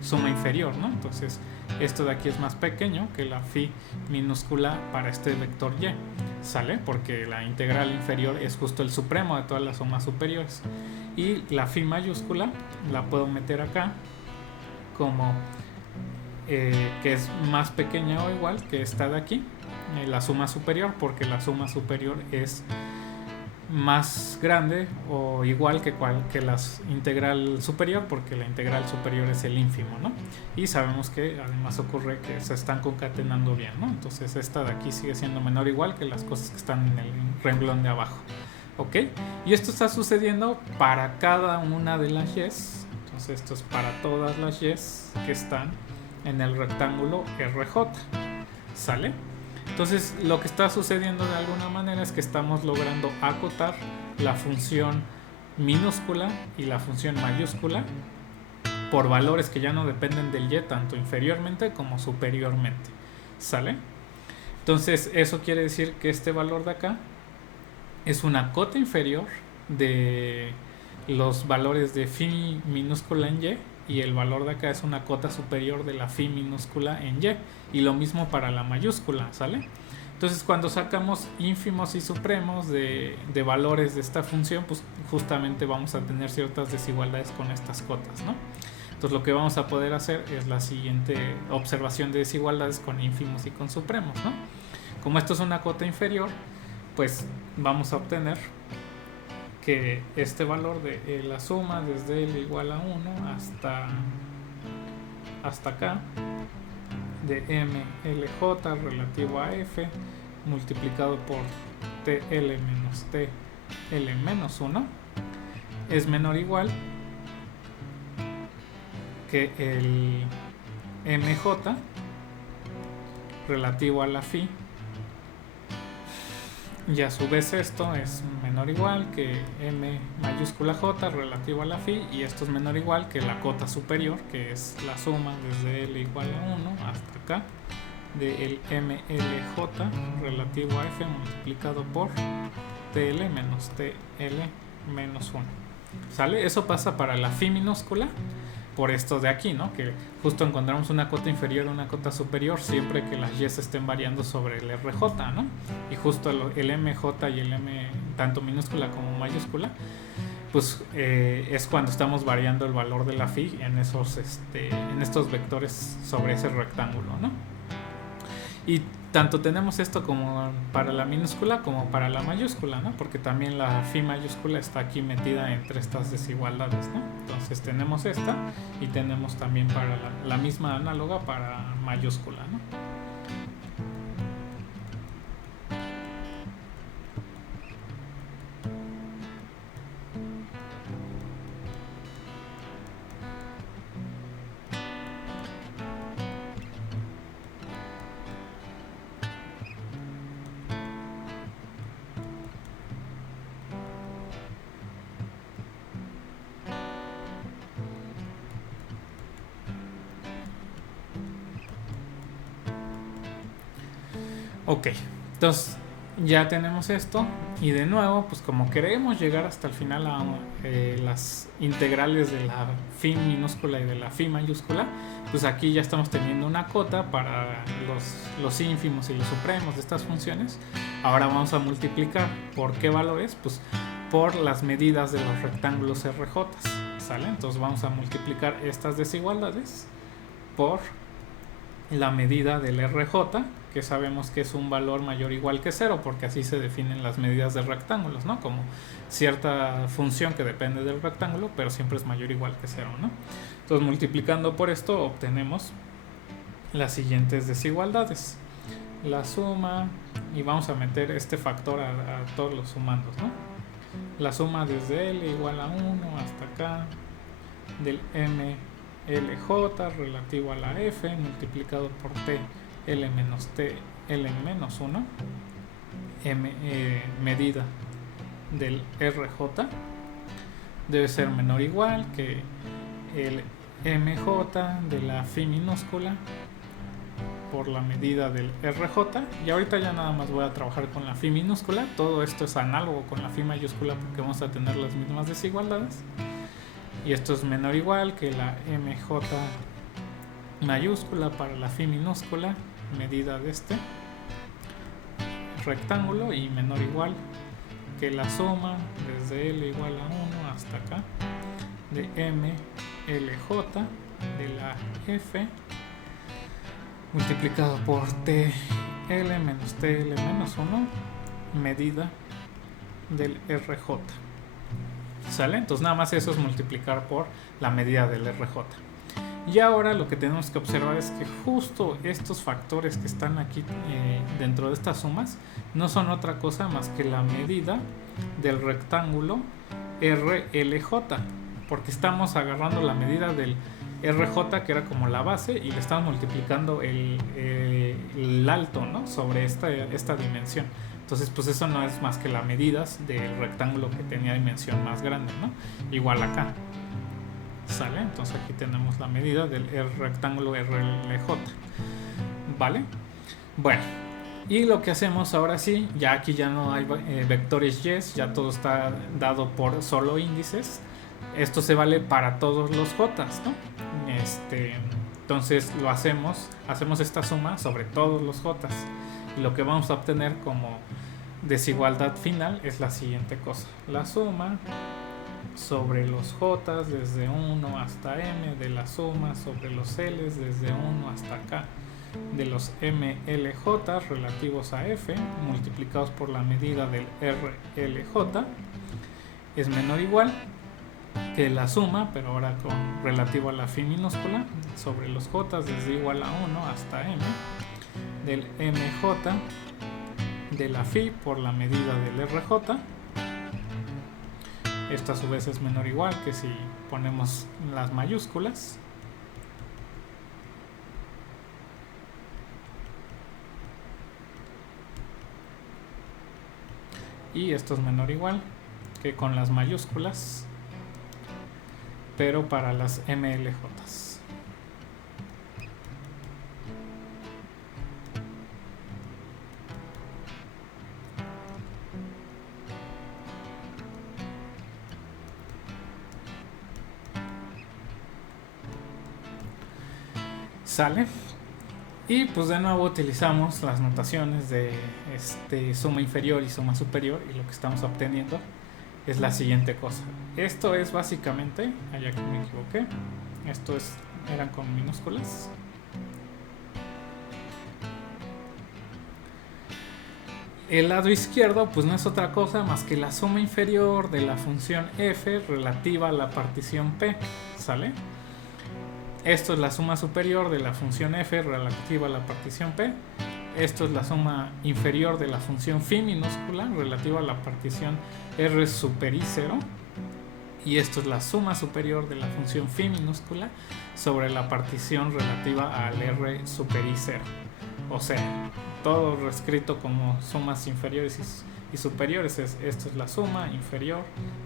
suma inferior, ¿no? Entonces esto de aquí es más pequeño que la phi minúscula para este vector y, ¿sale? Porque la integral inferior es justo el supremo de todas las sumas superiores. Y la phi mayúscula la puedo meter acá como que es más pequeña o igual que esta de aquí, la suma superior, porque la suma superior es más grande o igual que la integral superior, porque la integral superior es el ínfimo, ¿no? Y sabemos que además ocurre que se están concatenando bien, ¿no? Entonces esta de aquí sigue siendo menor o igual que las cosas que están en el renglón de abajo, ¿ok? Y esto está sucediendo para cada una de las y's. Entonces esto es para todas las y's que están en el rectángulo RJ, ¿sale? Entonces lo que está sucediendo de alguna manera es que estamos logrando acotar la función minúscula y la función mayúscula por valores que ya no dependen del y tanto inferiormente como superiormente, ¿sale? Entonces eso quiere decir que este valor de acá es una cota inferior de los valores de phi minúscula en y el valor de acá es una cota superior de la phi minúscula en y lo mismo para la mayúscula, ¿sale? Entonces cuando sacamos ínfimos y supremos de valores de esta función, pues justamente vamos a tener ciertas desigualdades con estas cotas, ¿no? Entonces lo que vamos a poder hacer es la siguiente observación de desigualdades con ínfimos y con supremos, ¿no? Como esto es una cota inferior, pues vamos a obtener que este valor de la suma desde L igual a 1 hasta acá de MLJ relativo a F multiplicado por TL menos TL menos 1 es menor o igual que el MJ relativo a la phi, y a su vez esto es menor o igual que M mayúscula J relativo a la phi, y esto es menor o igual que la cota superior, que es la suma desde L igual a 1 hasta acá del MLJ relativo a F multiplicado por TL menos TL menos 1, ¿sale? Eso pasa para la phi minúscula por esto de aquí, ¿no? Que justo encontramos una cota inferior o una cota superior siempre que las y estén variando sobre el RJ, ¿no? Y justo el MJ y el M, tanto minúscula como mayúscula, pues es cuando estamos variando el valor de la phi en estos vectores sobre ese rectángulo, ¿no? Y tanto tenemos esto como para la minúscula como para la mayúscula, ¿no? Porque también la phi mayúscula está aquí metida entre estas desigualdades, ¿no? Entonces tenemos esta y tenemos también para la misma análoga para mayúscula, ¿no? Ok, entonces ya tenemos esto y de nuevo, pues como queremos llegar hasta el final a las integrales de la phi minúscula y de la phi mayúscula, pues aquí ya estamos teniendo una cota para los ínfimos y los supremos de estas funciones. Ahora vamos a multiplicar por qué valores, pues por las medidas de los rectángulos RJ, ¿sale? Entonces vamos a multiplicar estas desigualdades por la medida del RJ, que sabemos que es un valor mayor o igual que 0, porque así se definen las medidas de rectángulos, ¿no? Como cierta función que depende del rectángulo, pero siempre es mayor o igual que 0, ¿no? Entonces multiplicando por esto obtenemos las siguientes desigualdades. La suma, y vamos a meter este factor a todos los sumandos, ¿no? La suma desde L igual a 1 hasta acá del MLJ relativo a la F multiplicado por TL menos TL menos 1 medida del RJ debe ser menor o igual que el MJ de la phi minúscula por la medida del RJ. Y ahorita ya nada más voy a trabajar con la phi minúscula. Todo esto es análogo con la phi mayúscula porque vamos a tener las mismas desigualdades. y esto es menor o igual que la MJ mayúscula para la phi minúscula, medida de este rectángulo, y menor o igual que la suma desde L igual a 1 hasta acá de MLJ de la F multiplicado por TL menos TL menos 1 medida del RJ. ¿Sale? Entonces nada más eso es multiplicar por la medida del RJ. Y ahora lo que tenemos que observar es que justo estos factores que están aquí dentro de estas sumas no son otra cosa más que la medida del rectángulo RLJ, porque estamos agarrando la medida del RJ, que era como la base, y le estamos multiplicando el alto, ¿no?, sobre esta dimensión. Entonces pues eso no es más que las medidas del rectángulo que tenía dimensión más grande, ¿no? Igual acá. ¿Sale? Entonces aquí tenemos la medida del rectángulo RLJ. ¿Vale? Bueno, y lo que hacemos ahora sí, ya aquí ya no hay vectores y, ya todo está dado por solo índices. Esto se vale para todos los j, ¿no? Entonces lo hacemos esta suma sobre todos los j, y lo que vamos a obtener como desigualdad final es la siguiente cosa: la suma sobre los j desde 1 hasta m de la suma sobre los l desde 1 hasta acá de los mlj relativos a f multiplicados por la medida del rlj es menor o igual que la suma, pero ahora con relativo a la phi minúscula, sobre los j desde igual a 1 hasta m del mj de la phi por la medida del rj. Esto a su vez es menor o igual que si ponemos las mayúsculas. Y esto es menor o igual que con las mayúsculas, pero para las MLJs. ¿Sale? Y pues de nuevo utilizamos las notaciones de suma inferior y suma superior, y lo que estamos obteniendo es la siguiente cosa. Esto es básicamente, allá que me equivoqué, eran con minúsculas. El lado izquierdo pues no es otra cosa más que la suma inferior de la función f relativa a la partición p, ¿sale? Esto es la suma superior de la función f relativa a la partición p. Esto es la suma inferior de la función phi minúscula relativa a la partición r super i 0. Y esto es la suma superior de la función phi minúscula sobre la partición relativa al r super i 0. O sea, todo reescrito como sumas inferiores y superiores. Esto es la suma inferior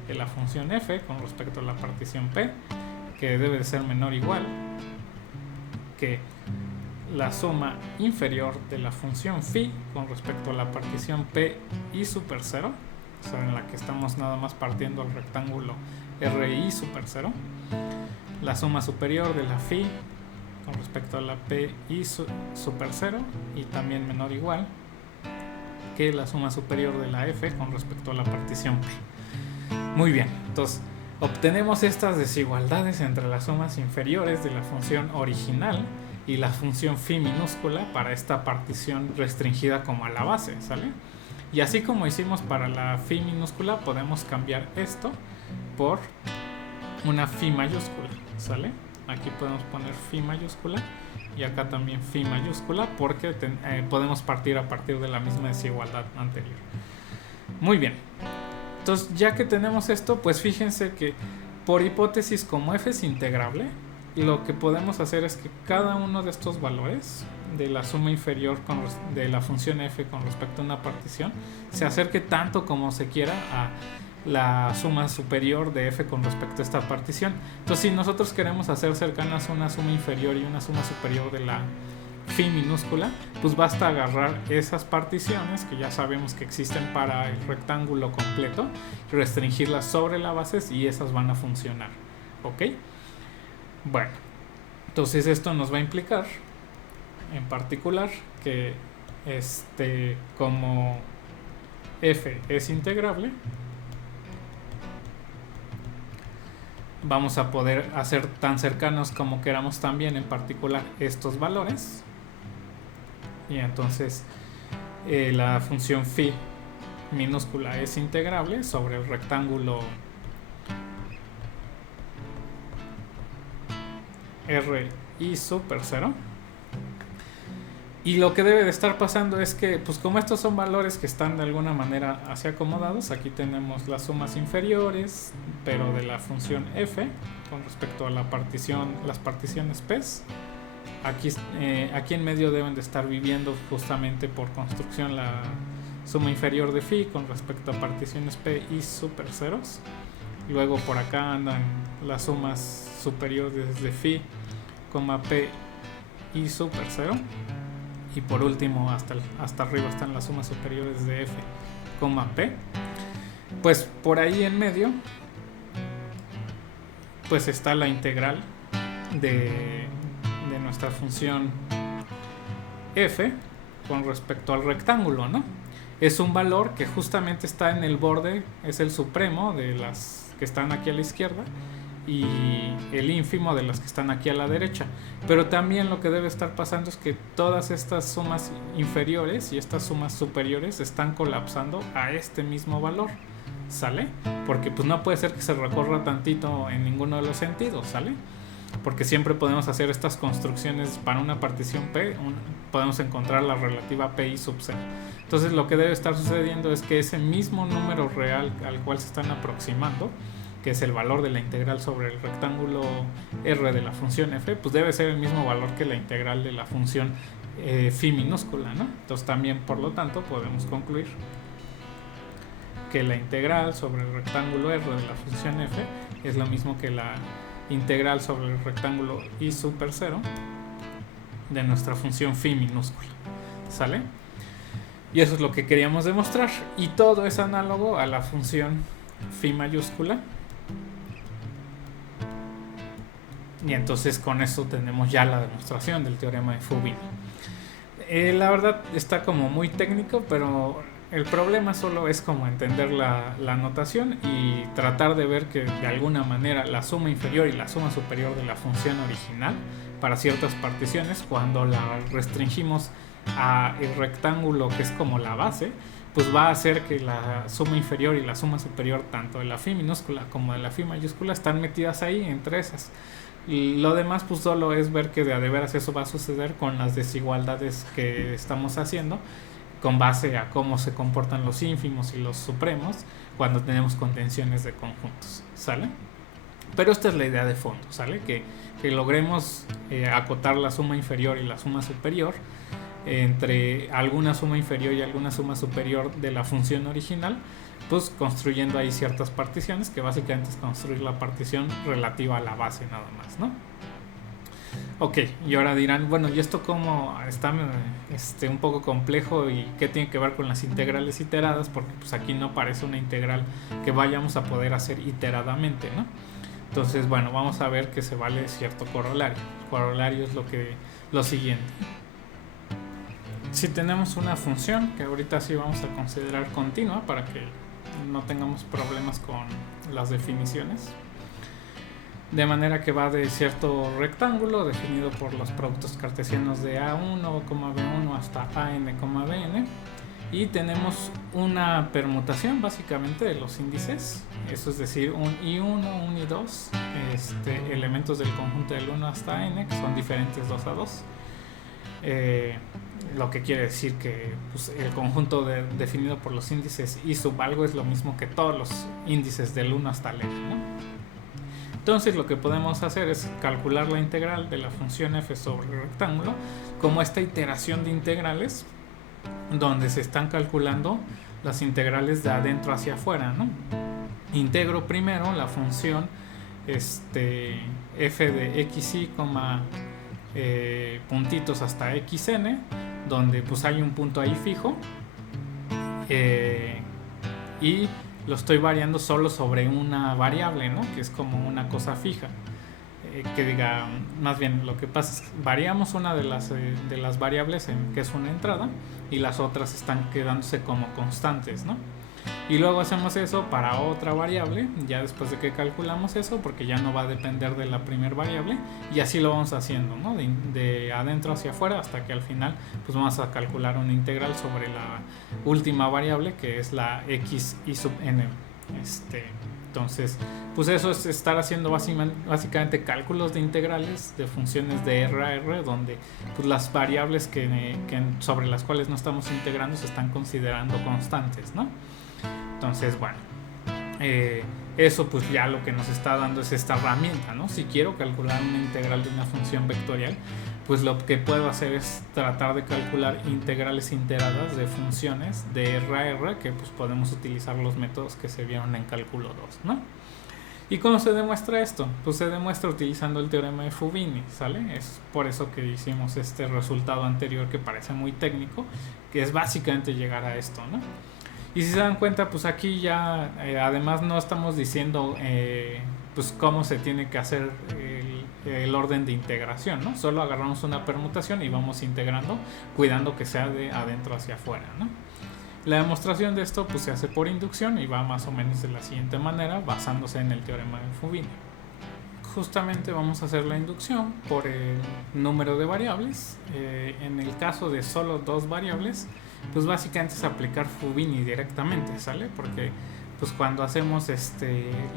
de la función f con respecto a la partición p, que debe de ser menor o igual que la suma inferior de la función phi con respecto a la partición p i super 0, o sea, en la que estamos nada más partiendo el rectángulo ri super 0, la suma superior de la phi con respecto a la p i super 0, y también menor o igual que la suma superior de la f con respecto a la partición p. Muy bien, entonces obtenemos estas desigualdades entre las sumas inferiores de la función original y la función phi minúscula para esta partición restringida como a la base, ¿sale? Y así como hicimos para la phi minúscula, podemos cambiar esto por una phi mayúscula, ¿sale? Aquí podemos poner phi mayúscula y acá también phi mayúscula, porque podemos partir a partir de la misma desigualdad anterior. Muy bien. Entonces, ya que tenemos esto, pues fíjense que por hipótesis, como f es integrable, lo que podemos hacer es que cada uno de estos valores de la suma inferior de la función f con respecto a una partición se acerque tanto como se quiera a la suma superior de f con respecto a esta partición. Entonces, si nosotros queremos hacer cercanas una suma inferior y una suma superior de la phi minúscula, pues basta agarrar esas particiones que ya sabemos que existen para el rectángulo completo, restringirlas sobre la base y esas van a funcionar. ¿ok? Bueno, entonces esto nos va a implicar en particular que como f es integrable, vamos a poder hacer tan cercanos como queramos también en particular estos valores, y entonces la función phi minúscula es integrable sobre el rectángulo R y super 0. Y lo que debe de estar pasando es que, pues como estos son valores que están de alguna manera así acomodados, aquí tenemos las sumas inferiores, pero de la función f con respecto a las particiones p. Aquí en medio deben de estar viviendo justamente por construcción la suma inferior de phi con respecto a particiones p y super ceros. Luego por acá andan las sumas superiores de phi, p y super 0. Y por último hasta arriba están las sumas superiores de f, p. Pues por ahí en medio pues está la integral de nuestra función f con respecto al rectángulo, ¿no? Es un valor que justamente está en el borde, es el supremo de las que están aquí a la izquierda y el ínfimo de las que están aquí a la derecha. Pero también lo que debe estar pasando es que todas estas sumas inferiores y estas sumas superiores están colapsando a este mismo valor, ¿sale? Porque pues no puede ser que se recorra tantito en ninguno de los sentidos, ¿sale? Porque siempre podemos hacer estas construcciones para una partición P, podemos encontrar la relativa P i sub 0. Entonces lo que debe estar sucediendo es que ese mismo número real al cual se están aproximando, que es el valor de la integral sobre el rectángulo R de la función f, pues debe ser el mismo valor que la integral de la función phi minúscula, ¿no? Entonces también, por lo tanto, podemos concluir que la integral sobre el rectángulo R de la función f es lo mismo que la integral sobre el rectángulo i super 0 de nuestra función phi minúscula, ¿sale? Y eso es lo que queríamos demostrar, y todo es análogo a la función phi mayúscula. Y entonces con eso tenemos ya la demostración del teorema de Fubini. La verdad está como muy técnico, pero el problema solo es como entender la notación y tratar de ver que de alguna manera la suma inferior y la suma superior de la función original para ciertas particiones, cuando la restringimos a el rectángulo que es como la base, pues va a hacer que la suma inferior y la suma superior tanto de la phi minúscula como de la phi mayúscula están metidas ahí entre esas. Y lo demás pues solo es ver que de veras eso va a suceder con las desigualdades que estamos haciendo con base a cómo se comportan los ínfimos y los supremos cuando tenemos contenciones de conjuntos, ¿sale? Pero esta es la idea de fondo, ¿sale? Que logremos acotar la suma inferior y la suma superior entre alguna suma inferior y alguna suma superior de la función original, pues construyendo ahí ciertas particiones, que básicamente es construir la partición relativa a la base nada más, ¿no? Ok, y ahora dirán, bueno, ¿y esto cómo está un poco complejo y qué tiene que ver con las integrales iteradas? Porque pues aquí no aparece una integral que vayamos a poder hacer iteradamente, ¿no? Entonces, bueno, vamos a ver que se vale cierto corolario. El corolario es lo siguiente. Si tenemos una función, que ahorita sí vamos a considerar continua para que no tengamos problemas con las definiciones, de manera que va de cierto rectángulo definido por los productos cartesianos de A1, B1 hasta AN, BN, y tenemos una permutación básicamente de los índices, eso es decir, un I1, un I2, elementos del conjunto del 1 hasta N, que son diferentes 2 a 2. Lo que quiere decir que pues, el conjunto definido por los índices I sub algo es lo mismo que todos los índices del 1 hasta el N, ¿no? Entonces lo que podemos hacer es calcular la integral de la función f sobre el rectángulo como esta iteración de integrales donde se están calculando las integrales de adentro hacia afuera, ¿no? Integro primero la función f de xy, puntitos hasta xn, donde pues hay un punto ahí fijo, y lo estoy variando solo sobre una variable, ¿no? Que es como una cosa fija. Que diga, más bien lo que pasa es que variamos una de las variables que es una entrada, y las otras están quedándose como constantes, ¿no? Y luego hacemos eso para otra variable, ya después de que calculamos eso, porque ya no va a depender de la primera variable, y así lo vamos haciendo, ¿no? De adentro hacia afuera, hasta que al final pues vamos a calcular una integral sobre la última variable, que es la x y sub n. Entonces, pues eso es estar haciendo básicamente cálculos de integrales de funciones de R a R, donde pues las variables sobre las cuales no estamos integrando se están considerando constantes, ¿no? Entonces, bueno, eso pues ya lo que nos está dando es esta herramienta, ¿no? Si quiero calcular una integral de una función vectorial, pues lo que puedo hacer es tratar de calcular integrales iteradas de funciones de R a R, que pues podemos utilizar los métodos que se vieron en cálculo 2, ¿no? ¿Y cómo se demuestra esto? Pues se demuestra utilizando el teorema de Fubini, ¿sale? Es por eso que hicimos este resultado anterior que parece muy técnico, que es básicamente llegar a esto, ¿no? Y si se dan cuenta, pues aquí ya además no estamos diciendo pues cómo se tiene que hacer el orden de integración, ¿no? Solo agarramos una permutación y vamos integrando, cuidando que sea de adentro hacia afuera, ¿no? La demostración de esto pues se hace por inducción y va más o menos de la siguiente manera, basándose en el teorema de Fubini. Justamente vamos a hacer la inducción por el número de variables. En el caso de solo dos variables, pues básicamente es aplicar Fubini directamente, ¿sale? Porque pues cuando hacemos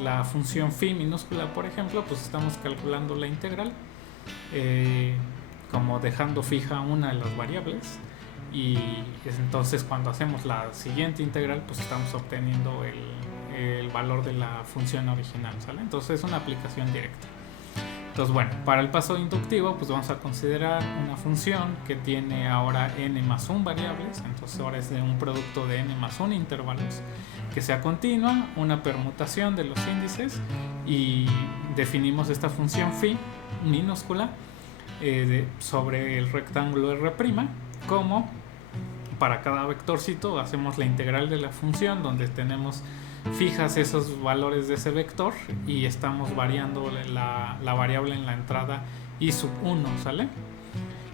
la función phi minúscula, por ejemplo, pues estamos calculando la integral como dejando fija una de las variables, y entonces cuando hacemos la siguiente integral pues estamos obteniendo el valor de la función original, ¿sale? Entonces es una aplicación directa. Entonces, bueno, para el paso inductivo pues vamos a considerar una función que tiene ahora n más 1 variables, entonces ahora es de un producto de n más 1 intervalos, que sea continua, una permutación de los índices, y definimos esta función phi minúscula sobre el rectángulo R' como para cada vectorcito hacemos la integral de la función, donde tenemos fijas esos valores de ese vector y estamos variando la variable en la entrada y sub 1, ¿sale?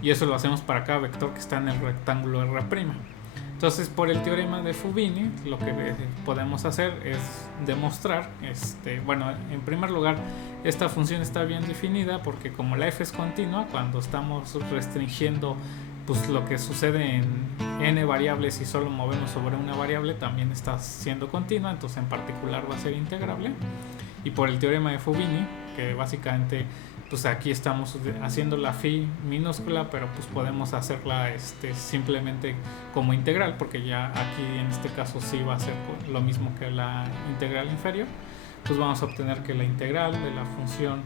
Y eso lo hacemos para cada vector que está en el rectángulo R'. Entonces, por el teorema de Fubini, lo que podemos hacer es demostrar, bueno, en primer lugar, esta función está bien definida porque como la f es continua, cuando estamos restringiendo pues lo que sucede en n variables y solo movemos sobre una variable, también está siendo continua, entonces en particular va a ser integrable. Y por el teorema de Fubini, que básicamente pues aquí estamos haciendo la phi minúscula, pero pues podemos hacerla simplemente como integral, porque ya aquí en este caso sí va a ser lo mismo que la integral inferior. Pues vamos a obtener que la integral de la función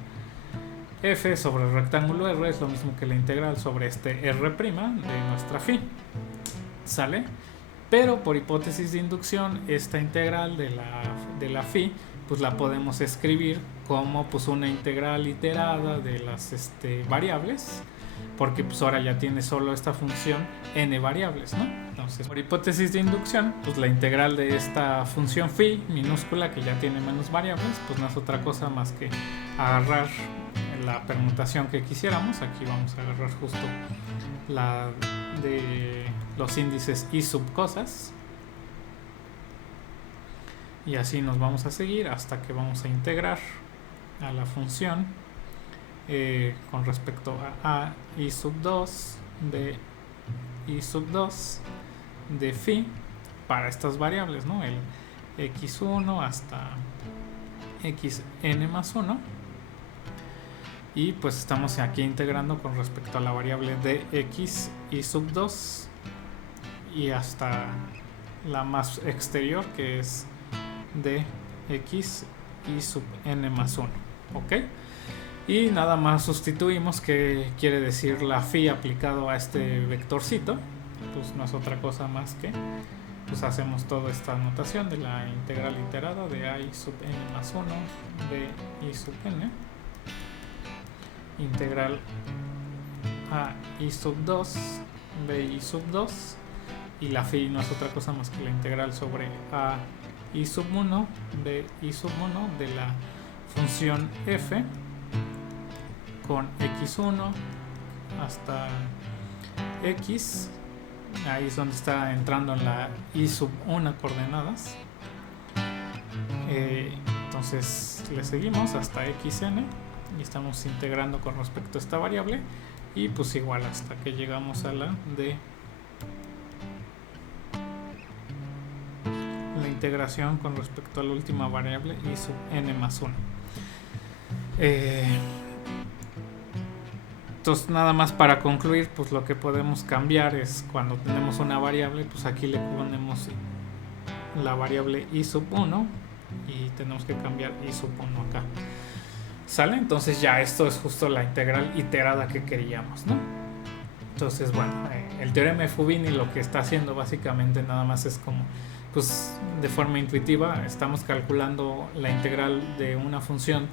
f sobre el rectángulo R es lo mismo que la integral sobre R' de nuestra phi, ¿sale? Pero por hipótesis de inducción, esta integral de la phi pues la podemos escribir como pues una integral iterada de las variables, porque pues ahora ya tiene solo esta función n variables, ¿no? Entonces, por hipótesis de inducción, pues la integral de esta función phi minúscula, que ya tiene menos variables, pues no es otra cosa más que agarrar la permutación que quisiéramos. Aquí vamos a agarrar justo la de los índices y subcosas, y así nos vamos a seguir hasta que vamos a integrar a la función con respecto a i sub 2 de i sub 2 de phi para estas variables, ¿no? El x1 hasta xn más 1, y pues estamos aquí integrando con respecto a la variable de x y sub 2 y hasta la más exterior, que es de x y sub n más 1, ¿ok? Y nada más sustituimos que quiere decir la phi aplicado a este vectorcito, pues no es otra cosa más que pues hacemos toda esta notación de la integral iterada de a i sub n más 1 de i sub n, integral a i sub 2 de i sub 2, y la phi no es otra cosa más que la integral sobre a I sub 1 de I sub 1 de la función f con x1 hasta x. Ahí es donde está entrando en la I sub 1 coordenadas. Entonces le seguimos hasta xn y estamos integrando con respecto a esta variable, y pues igual hasta que llegamos a la de la integración con respecto a la última variable I sub n más 1. Entonces nada más para concluir, pues lo que podemos cambiar es cuando tenemos una variable, pues aquí le ponemos la variable I sub 1 y tenemos que cambiar I sub 1 acá. ¿Sale? Entonces ya esto es justo la integral iterada que queríamos, ¿no? Entonces, bueno, el teorema de Fubini lo que está haciendo básicamente nada más es como, pues de forma intuitiva, estamos calculando la integral de una función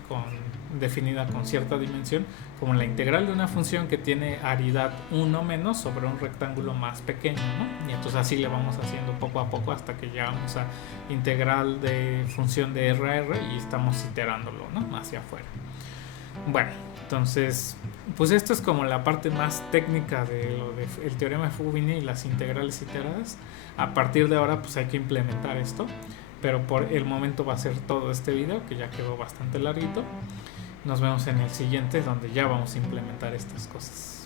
definida con cierta dimensión, como la integral de una función que tiene aridad 1 menos sobre un rectángulo más pequeño, ¿no? Y entonces así le vamos haciendo poco a poco hasta que llegamos a integral de función de R a R y estamos iterándolo, ¿no? Hacia afuera. Bueno, entonces, pues esto es como la parte más técnica de lo de el teorema de Fubini y las integrales iteradas. A partir de ahora pues hay que implementar esto, pero por el momento va a ser todo este video, que ya quedó bastante larguito. Nos vemos en el siguiente, donde ya vamos a implementar estas cosas.